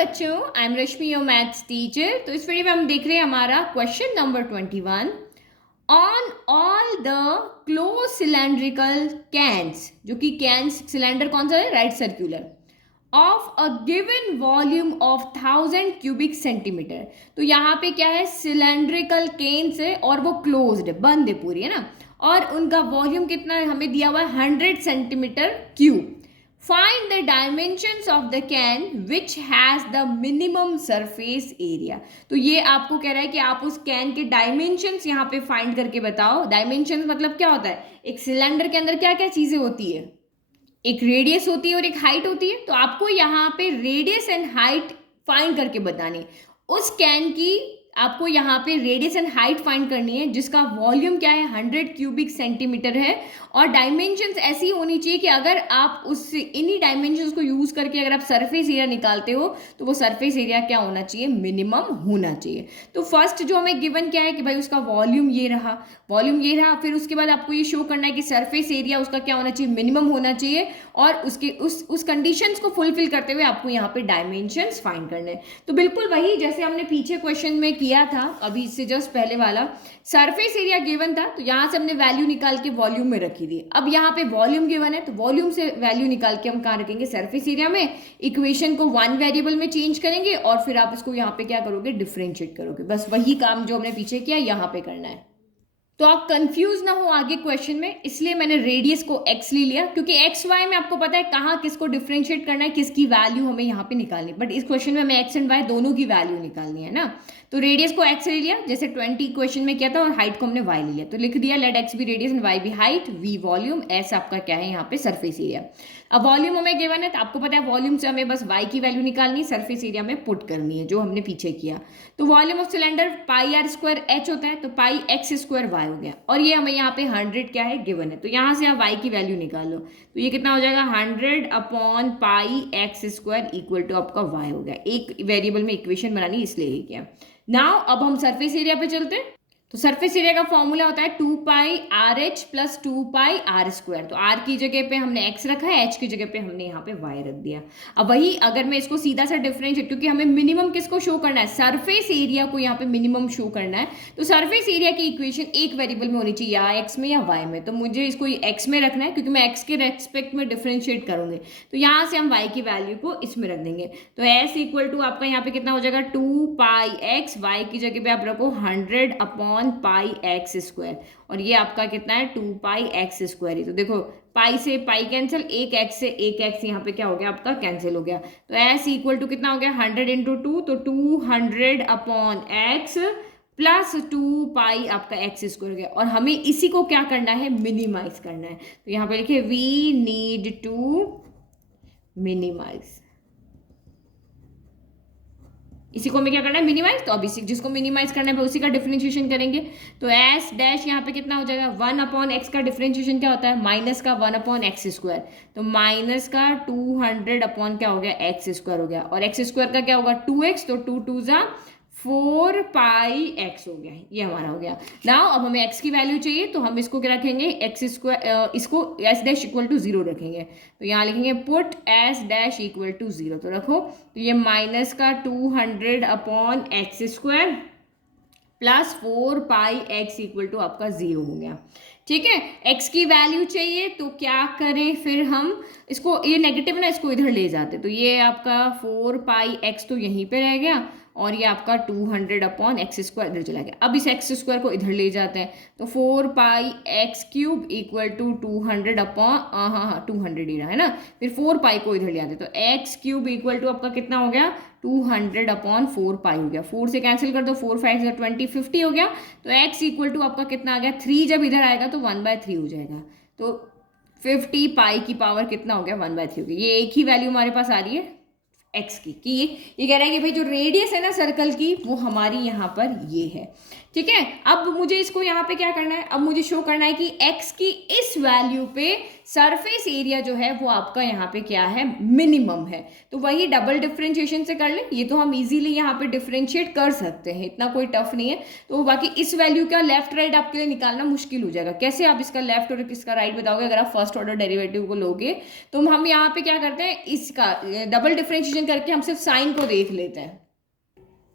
बच्चों, I am Rashmi your maths teacher. तो इस वीडियो में हम देख रहे हैं हमारा question number 21 on all the close cylindrical cans, जो कि कैन्स सिलेंडर कौन सा है, right circular, of a given volume of 1000 cubic centimetre. तो यहाँ पे क्या है, सिलेंड्रिकल केन्स है और वो क्लोज्ड है, बंद है पूरी, है ना। और उनका वॉल्यूम कितना है, हमें दिया हुआ है 100 centimetre cube. Find the dimensions of the can which has the minimum surface area। तो ये आपको कह रहा है कि आप उस कैन के डायमेंशंस यहाँ पे फाइंड करके बताओ। डायमेंशंस मतलब क्या होता है, एक सिलेंडर के अंदर क्या क्या चीजें होती है, एक रेडियस होती है और एक हाइट होती है। तो आपको यहाँ पे रेडियस एंड हाइट फाइंड करके बतानी। उस कैन की आपको यहाँ पे रेडियस एंड हाइट फाइंड करनी है जिसका वॉल्यूम क्या है, 100 क्यूबिक सेंटीमीटर है। और डायमेंशंस ऐसी होनी चाहिए कि अगर आप उस इन्हीं डायमेंशंस को यूज करके अगर आप सरफेस एरिया निकालते हो तो वो सरफेस एरिया क्या होना चाहिए, मिनिमम होना चाहिए। तो फर्स्ट जो हमें गिवन क्या है कि भाई उसका वॉल्यूम ये रहा, फिर उसके बाद आपको ये शो करना है कि सरफेस एरिया उसका क्या होना चाहिए, मिनिमम होना चाहिए। और उसके उस कंडीशंस को फुलफिल करते हुए आपको यहाँ पे डायमेंशंस फाइंड करने हैं। तो बिल्कुल वही जैसे हमने पीछे क्वेश्चन में किया था, अभी इससे जस्ट पहले वाला सरफेस एरिया गिवन था तो यहाँ से हमने वैल्यू निकाल के वॉल्यूम में रखी थी। अब यहाँ पे वॉल्यूम गिवन है तो वॉल्यूम से वैल्यू निकाल के हम कहाँ रखेंगे, सरफेस एरिया में। इक्वेशन को वन वेरिएबल में चेंज करेंगे और फिर आप इसको यहाँ पे क्या करोगे, डिफरेंशिएट करोगे। बस वही काम जो हमने पीछे किया यहाँ पे करना है। तो आप कंफ्यूज ना हो आगे क्वेश्चन में, इसलिए मैंने रेडियस को x ले लिया, क्योंकि एक्स वाई में आपको पता है कहाँ किसको डिफरेंशिएट करना है, किसकी वैल्यू हमें यहाँ पे निकालनी। बट इस क्वेश्चन में हमें x एंड y दोनों की वैल्यू निकालनी है ना। तो रेडियस को x ले लिया जैसे 20 क्वेश्चन में किया था, और हाइट को हमने y ले लिया। तो लिख दिया let x be radius and y be height, v volume, s आपका क्या है यहाँ पे सरफेस एरिया। अब वॉल्यूम हमें गिवन है तो आपको पता है वॉल्यूम से हमें बस y की वैल्यू निकालनी, सरफेस एरिया में पुट करनी है जो हमने पीछे किया। तो volume of cylinder pi are square h होता है, तो पाई एक्स स्क्वायर y हो गया। और ये हमें यहाँ पे 100 क्या है, गिवन है। तो यहाँ से आप y की वैल्यू निकालो तो ये कितना हो जाएगा, 100 upon pi x square equal to आपका y हो गया। एक वेरिएबल में इक्वेशन बनानी इसलिए ये किया। नाउ अब हम सरफेस एरिया पे चलते हैं। तो सरफेस एरिया का फॉर्मूला होता है 2 pi R H plus 2 pi are square. तो आर की जगह पे हमने एक्स रखा है, एच की जगह पे हमने यहाँ पे वाई रख दिया। अब वही अगर मैं इसको सीधा सा डिफरेंशिएट, क्योंकि हमें मिनिमम किसको शो करना है, सरफेस एरिया को यहाँ पे मिनिमम शो करना है। तो सरफेस एरिया की इक्वेशन एक वेरिएबल में होनी चाहिए, या एक्स में या वाई में। तो मुझे इसको एक्स में रखना है क्योंकि मैं एक्स के रेस्पेक्ट में डिफरेंशिएट करूंगी। तो यहाँ से हम वाई की वैल्यू को इसमें रख देंगे। तो एस इक्वल टू आपका यहाँ पे कितना हो जाएगा, 2 पाई एक्स, वाई की जगह पे आप रखो 100 अपॉन पाई एक्स स्क्वायर। और ये आपका कितना है, 2 पाई एक्स स्क्वायर ही। तो देखो पाई से पाई कैंसिल, एक एक्स से एक एक्स यहाँ पे क्या हो गया आपका, कैंसिल हो गया। तो एस इक्वल टू कितना हो गया, 100 इंटू 2, तो 200 अपॉन एक्स प्लस 2 पाई आपका एक्स स्क्वायर हो गया। और हमें इसी को क्या करना है, मिनिमाइज करना है। तो यहाँ पे लिखिए वी नीड टू मिनिमाइज, इसी को हमें क्या करना है, मिनिमाइज। तो अब इसी जिसको मिनिमाइज करना है उसी का डिफरेंशिएशन करेंगे। तो एस डैश यहाँ पे कितना हो जाएगा, 1 अपॉन एक्स का डिफरेंशिएशन क्या होता है, माइनस का 1 अपॉन एक्स स्क्वायर। तो माइनस का 200 अपॉन क्या हो गया, एक्स स्क्वायर हो गया। और एक्स स्क्वायर का क्या होगा, 2x, तो 2 2 जा 4 पाई एक्स हो गया, ये हमारा हो गया। नाउ अब हमें x की वैल्यू चाहिए तो हम इसको क्या रखेंगे, एक्स स्क्वायर, इसको s डैश इक्वल टू 0 रखेंगे। तो यहाँ लिखेंगे put s dash equal to 0। तो रखो, तो ये माइनस का 200 upon x square plus 4 pi x equal to आपका 0 हो गया। ठीक है, x की वैल्यू चाहिए तो क्या करें फिर हम इसको, ये नेगेटिव ना, इसको इधर ले जाते। तो ये आपका 4 पाई एक्स तो यहीं पे रह गया और ये आपका 200 अपॉन एक्स स्क्वायर इधर चला गया। अब इस एक्स स्क्वायर को इधर ले जाते हैं तो 4 pi X cube equal to 200 upon, हाँ 200 ही रहा है ना। फिर 4 पाई को इधर ले आते तो एक्स क्यूब इक्वल टू आपका कितना हो गया, 200 अपॉन 4 पाई हो गया। 4 से कैंसिल कर दो, 4 5 20 50 हो गया। तो x इक्वल टू आपका कितना आ गया, 3 जब इधर आएगा तो 1/3 हो जाएगा। तो 50 पाई की पावर कितना हो गया, 1/3 हो गया। ये एक ही वैल्यू हमारे पास आ रही है एक्स की, कि ये कह रहा है कि भाई जो रेडियस है ना सर्कल की वो हमारी यहाँ पर ये है। ठीक है, अब मुझे इसको यहाँ पे क्या करना है, अब मुझे शो करना है कि x की इस वैल्यू पे सरफेस एरिया जो है वो आपका यहाँ पे क्या है, मिनिमम है। तो वही डबल डिफरेंशिएशन से कर ले, ये तो हम इजीली यहाँ पे डिफरेंशिएट कर सकते हैं, इतना कोई टफ नहीं है। तो बाकी इस वैल्यू का लेफ्ट राइट आपके लिए निकालना मुश्किल हो जाएगा। कैसे आप इसका लेफ्ट और इसका राइट बताओगे, अगर आप फर्स्ट ऑर्डर डेरिवेटिव को लोगे। तो हम यहाँ पे क्या करते हैं, इसका डबल डिफरेंशिएशन डिफरेंशिएशन करके हम सिर्फ साइन को देख लेते हैं,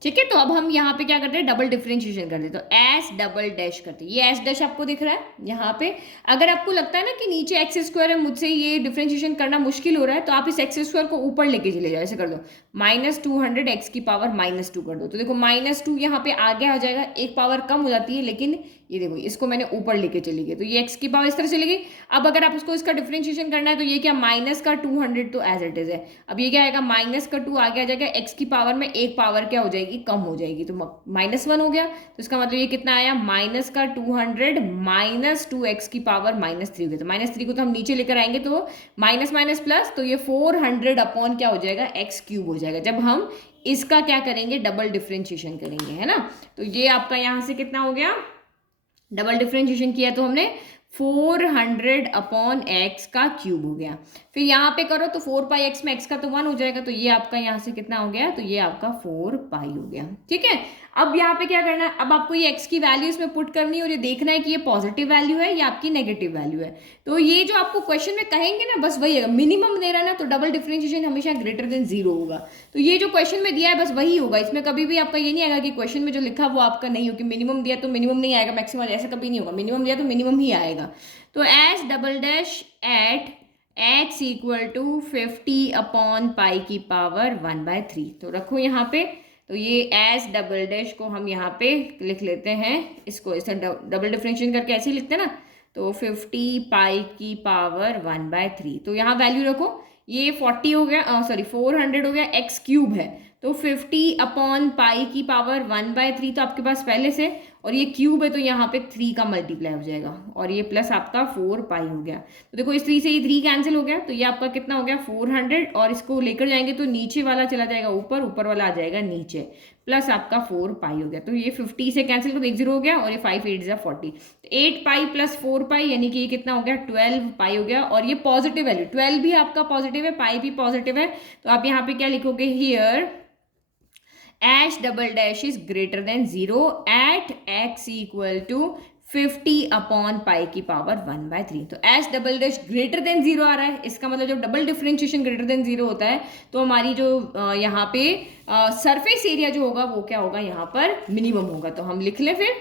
ठीक है। तो अब हम यहाँ पे क्या करते हैं, डबल डिफरेंशिएशन करते हैं। तो एस डबल डैश करते हैं, ये एस डैश आपको दिख रहा है यहाँ पे। अगर आपको लगता है ना कि नीचे एक्स स्क्वायर है, मुझसे ये डिफरेंशिएशन करना मुश्किल हो रहा है, तो आप इस एक्स स्क्वायर को ऊपर लेके चले जाओ, ऐसे कर दो -200 एक्स की पावर -2 कर दो। तो देखो -2 यहाँ पे आगे आ जाएगा, एक पावर कम हो जाती है, लेकिन ये देखो इसको मैंने ऊपर लेके चली गई, तो ये एक्स की पावर इस तरह चली गई। अब अगर आप उसको इसका डिफरेंशिएशन करना है तो ये क्या -200 तो एज इट इज है। अब ये क्या आएगा, -2 आगे आ जाएगा, एक्स की पावर में एक पावर क्या हो जाएगी, कम हो जाएगी, तो -1 हो गया। तो इसका मतलब ये कितना आया, -200 -2 एक्स की पावर -3 हो गया। तो -3 को तो हम नीचे लेकर आएंगे, तो माइनस माइनस प्लस, तो ये 400 अपॉन क्या हो जाएगा, एक्स क्यूब हो जाएगा, जब हम इसका क्या करेंगे, डबल डिफरेंशिएशन करेंगे, है ना। तो ये आपका यहाँ से कितना हो गया, डबल डिफरेंशिएशन किया तो हमने 400 अपॉन एक्स का क्यूब हो गया। फिर यहाँ पे करो तो 4 पाई एक्स में एक्स का तो 1 हो जाएगा, तो ये आपका यहाँ से कितना हो गया, तो ये आपका 4 पाई हो गया, ठीक है। अब यहाँ पे क्या करना है, अब आपको ये एक्स की वैल्यू इसमें पुट करनी है और ये देखना है कि ये पॉजिटिव वैल्यू है या आपकी नेगेटिव वैल्यू है। तो ये जो आपको क्वेश्चन में कहेंगे ना, बस वही है, मिनिमम दे रहा है ना, तो डबल डिफरेंशिएशन हमेशा ग्रेटर देन 0 होगा। तो ये जो क्वेश्चन में दिया है बस वही होगा, इसमें कभी भी आपका ये नहीं आएगा कि क्वेश्चन में जो लिखा वो आपका नहीं हो, कि मिनिमम दिया तो मिनिमम नहीं आएगा, मैक्सिमम, ऐसा कभी नहीं होगा, मिनिमम दिया तो मिनिमम ही आएगा। तो s double dash at x equal to 50 upon pi की पावर 1/3, तो रखो यहाँ पे। तो ये एस डबल डैश को हम यहाँ पे लिख लेते हैं, इसको इस डबल डिफरेंशिएशन करके ऐसे ही लिखते हैं ना, तो 50 पाई की पावर 1/3, तो यहाँ वैल्यू रखो, ये 40 हो गया, सॉरी 400 हो गया, एक्स क्यूब है, तो 50 अपॉन पाई की पावर 1/3 तो आपके पास पहले से, और ये क्यूब है तो यहाँ पे 3 का मल्टीप्लाई हो जाएगा, और ये प्लस आपका 4 पाई हो गया। तो देखो इस 3 से ये 3 कैंसिल हो गया, तो ये आपका कितना हो गया 400, और इसको लेकर जाएंगे तो नीचे वाला चला जाएगा ऊपर, ऊपर वाला आ जाएगा नीचे, प्लस आपका 4 पाई हो गया। तो ये 50 से कैंसिल करो, 1 0 हो गया, और ये 5 8 जा 40, तो 8 पाई प्लस 4 पाई, यानी कि ये कितना हो गया 12 पाई हो गया। और ये पॉजिटिव वैल्यू 12 भी आपका पॉजिटिव है, पाई भी पॉजिटिव है, तो आप यहाँ पे क्या लिखोगे, here h double dash is greater than 0 at x equal to 50 upon pi की पावर 1/3। तो h double dash greater than 0 आ रहा है, इसका मतलब जब डबल डिफरेंशिएशन ग्रेटर देन 0 होता है तो हमारी जो यहाँ पे सरफेस एरिया जो होगा वो क्या होगा, यहाँ पर मिनिमम होगा। तो हम लिख लें फिर,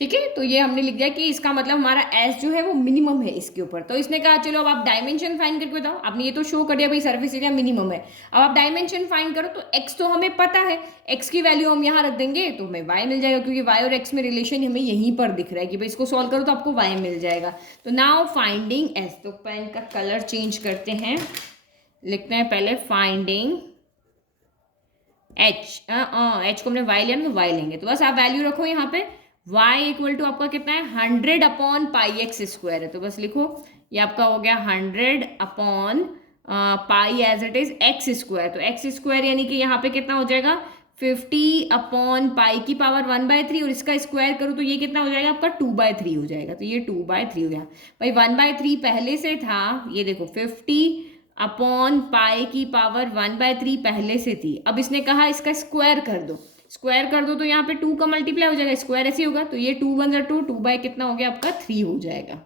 ठीक है। तो ये हमने लिख दिया कि इसका मतलब हमारा एस जो है वो मिनिमम है इसके ऊपर। तो इसने कहा चलो अब आप डायमेंशन फाइंड करके बताओ, आपने ये तो शो कर दिया भाई सरफेस एरिया मिनिमम है, अब आप डायमेंशन फाइंड करो। तो एक्स तो हमें पता है, एक्स की वैल्यू हम यहाँ रख देंगे तो हमें वाई मिल जाएगा, क्योंकि वाई और एक्स में रिलेशन हमें यहीं पर दिख रहा है कि भाई इसको सॉल्व करो तो आपको वाई मिल जाएगा। तो नाउ फाइंडिंग एस, तो पेन का कलर चेंज करते हैं, लिखते हैं पहले फाइंडिंग एच, एच को हमने वाई लिया ना तो वाई लेंगे। तो बस आप वैल्यू रखो यहाँ पे, y इक्वल टू आपका कितना है 100 अपॉन पाई एक्स स्क्वायर है, तो बस लिखो ये आपका हो गया 100 upon pi as it is x square. तो एक्स स्क्वायर यानी कि यहाँ पे कितना हो जाएगा 50 अपॉन पाई की पावर 1/3, और इसका स्क्वायर करूँ तो ये कितना हो जाएगा आपका 2/3 हो जाएगा। तो ये 2/3 हो गया भाई, 1/3 पहले से था, ये देखो 50 अपॉन पाई की पावर 1/3 पहले से थी, अब इसने कहा इसका स्क्वायर कर दो, स्क्वायर कर दो तो यहाँ पे 2 का मल्टीप्लाई हो जाएगा, स्क्वायर ऐसे होगा, तो ये 2 1 2, 2 बाय कितना हो गया आपका 3 हो जाएगा।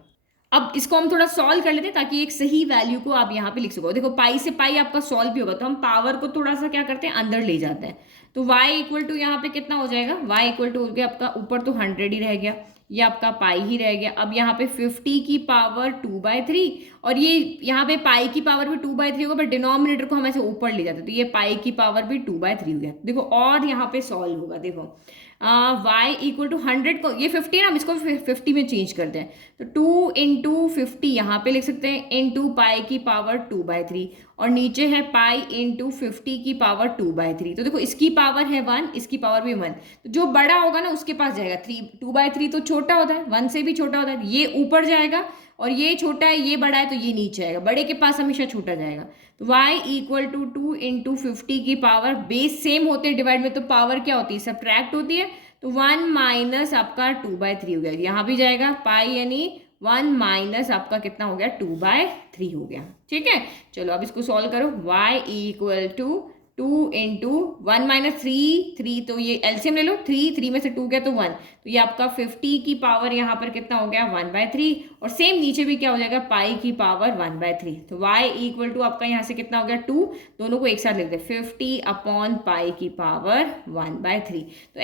अब इसको हम थोड़ा सॉल्व कर लेते हैं ताकि एक सही वैल्यू को आप यहाँ पे लिख सको। देखो पाई से पाई आपका सॉल्व भी होगा, तो हम पावर को थोड़ा सा क्या करते हैं अंदर ले जाते हैं। तो y इक्वल टू यहाँ पे कितना हो जाएगा, y इक्वल टू हो गया आपका ऊपर तो 100 ही रह गया, ये आपका पाई ही रह गया। अब यहाँ पे 50 की पावर 2/3, और ये यहाँ पे पाई की पावर भी 2/3 होगा, बट डिनोमिनेटर को हम ऐसे ऊपर ले जाते हैं, तो ये पाई की पावर भी 2/3 हो गया। देखो और यहाँ पे सॉल्व होगा, देखो y इक्वल टू 100 को, ये 50 है ना, हम इसको 50 में चेंज करते हैं, तो 2 इंटू 50 यहाँ पे लिख सकते हैं, इंटू पाई की पावर 2/3, और नीचे है पाई इंटू 50 की पावर 2/3। तो देखो इसकी पावर है 1, इसकी पावर भी 1, तो जो बड़ा होगा ना उसके पास जाएगा 3, 2/3 तो छोटा होता है, 1 से भी छोटा होता है, ये ऊपर जाएगा, और ये छोटा है ये बड़ा है तो ये नीचे आएगा, बड़े के पास हमेशा छोटा जाएगा। तो y इक्वल टू 2 इंटू 50 की पावर, बेस सेम होते हैं डिवाइड में, तो पावर क्या होती है सब्ट्रैक्ट होती है, तो 1 माइनस आपका 2/3 हो गया, यहाँ भी जाएगा पाई यानी 1 माइनस आपका कितना हो गया 2/3 हो गया, ठीक है। चलो अब इसको सॉल्व करो, y equal to 2 into 1 minus 3 तो ये एलसीएम ले लो, 3 में से 2 गया तो 1, तो ये आपका 50 की पावर यहाँ पर कितना हो गया 1/3, और सेम नीचे भी क्या हो जाएगा पाई की पावर 1/3, तो y इक्वल टू आपका यहाँ से कितना हो गया 2, दोनों को एक साथ लिख दे 50 अपॉन पाई की पावर 1/3, तो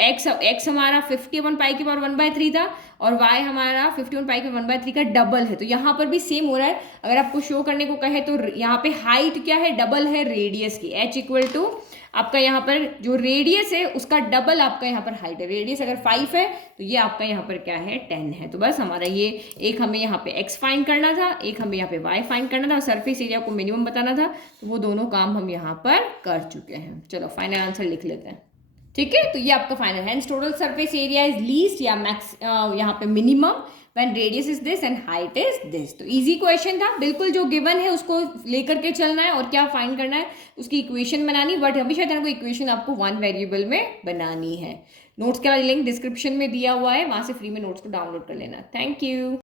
x हमारा 50 अपॉन पाई की पावर 1/3 था, और y हमारा 50 अपॉन पाई की 1/3 का डबल है, तो यहाँ पर भी सेम हो रहा है। अगर आपको शो करने को कहे तो यहाँ पे हाइट क्या है, डबल है रेडियस की, h इक्वल टू आपका यहाँ पर जो रेडियस है उसका डबल आपका यहाँ पर हाइट है, रेडियस अगर 5 है तो ये आपका यहाँ पर क्या है 10 है। तो बस हमारा ये एक हमें यहाँ पे x फाइंड करना था, एक हमें यहाँ पे y फाइंड करना था, और सरफेस एरिया को मिनिमम बताना था, तो वो दोनों काम हम यहाँ पर कर चुके हैं। चलो फाइनल आंसर लिख लेते हैं, ठीक है। तो ये आपका फाइनल है, total surface area is least या मैक्स यहाँ पे minimum when radius is this and height is this। तो इजी क्वेश्चन था, बिल्कुल जो गिवन है उसको लेकर के चलना है और क्या फाइंड करना है, उसकी इक्वेशन बनानी, बट हमेशा ध्यान को इक्वेशन आपको 1 वेरिएबल में बनानी है। नोट्स का लिंक डिस्क्रिप्शन में दिया हुआ है, वहां से फ्री में नोट्स को डाउनलोड कर लेना। Thank you.